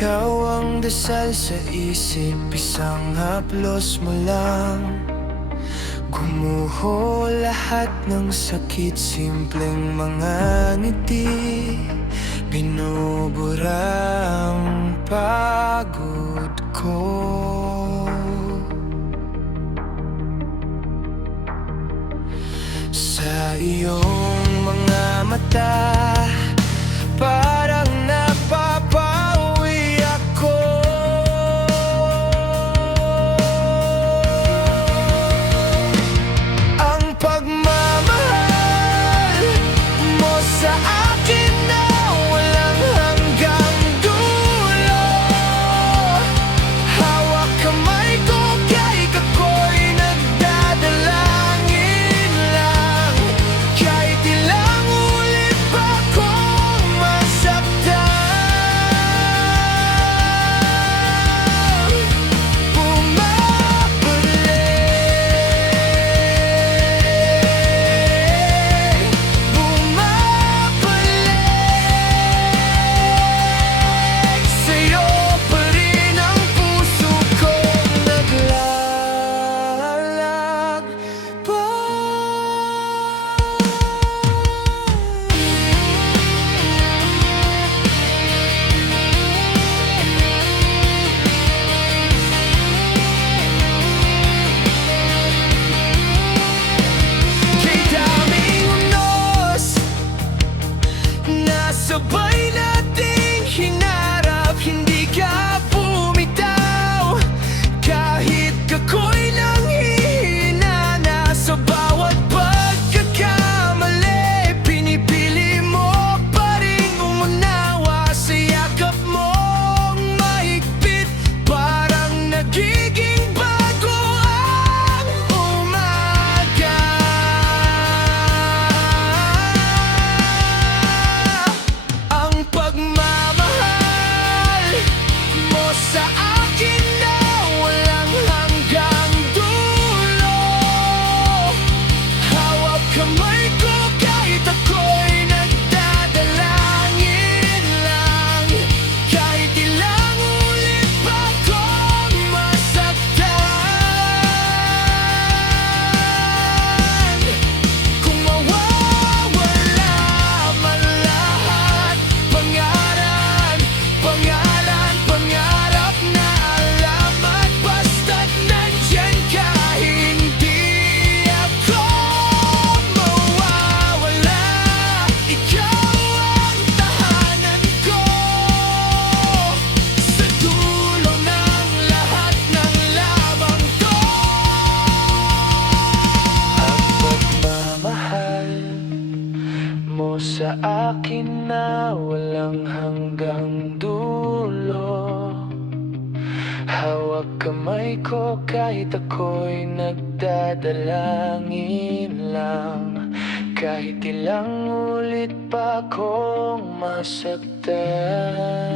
Ikaw ang dasal sa isip, isang haplos mo lang. Gumuho lahat ng sakit, simpleng mga ngiti. Binubura ang pagod ko. Sa iyong mga mata, parang napapawi ako. Ang pagmamahal mo sa akin na walang hanggang dulo. Hawak kamay ko kahit ako'y nagdadalangin lang. Kahit ilang ulit pa akong masaktan, bumabalik sa'yo pa rin ang puso kong naglalakbay. Kay daming unos nasabay nating hinarap, hindi ka bumitaw. Kahit ako'y nanghihina na sa bawat pagkakamali, pinipili mo pa rin umunawa sa yakap mong mahigpit. Parang nagiging bago ang umaga. Ang pagmamahal mo sa akin na walang hanggang dulo. Hawak kamay ko kahit ako'y nagdadalangin lang. Kahit ilang ulit pa akong masaktan. Kung mawawala man lahat, pangarap na alamat, basta't nandyan ka, hindi ako mawawala. Ikaw ang tahanan ko sa dulo ng lahat ng labang to. Ang pagmamahal mo sa akin na walang hanggang dulo. Hawak kamay ko kahit ako'y nagdadalangin lang. Kahit ilang ulit pa akong masaktan.